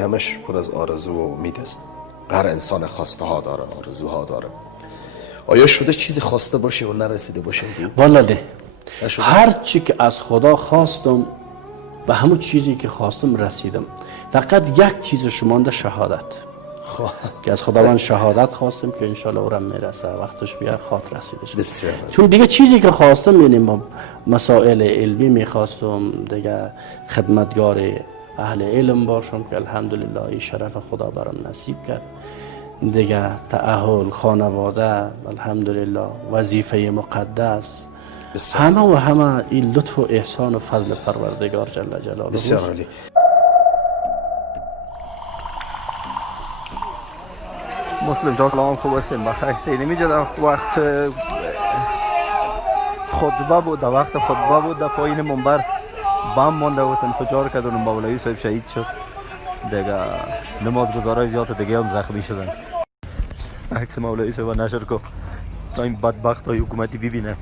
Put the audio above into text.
همش پر از آرزو و امید است. هر انسان خواسته ها داره، آرزوها داره. آیا شده چیزی خواسته باشه و نرسیده باشه؟ والا نه. هر چی که از خدا خواستم به همون چیزی که خواستم رسیدم. فقط یک چیزش مانده، شهادت. که از خداوند شهادت خواستم که انشالله اورم میرسه، وقتش بیاد خاطر رسیدش. بسیار. چون دیگه چیزی که خواستم، یعنی مسائل علمی میخواستم، دیگه خدمتگار اهل علم باشم که الحمدلله این شرف خدا برام نصیب کرد. دیگه تأهل، خانواده، الحمدلله وظیفه مقدس، همه و همه این لطف و احسان و فضل پروردگار جل جلاله. بسیار عالی. مسلم جان سلام، خوب هستیم؟ بخیر. نمی‌جد وقت خطبه بود، وقت خطبه بود، در پایین منبر بم مانده بود، انفجار کرد و مولوی صاحب شهید شد. دیگه نمازگزارای زیاد دیگه هم زخمی شدن. عکس مولوی صاحب نشر کو تا این بدبخت های حکومتی ببینن.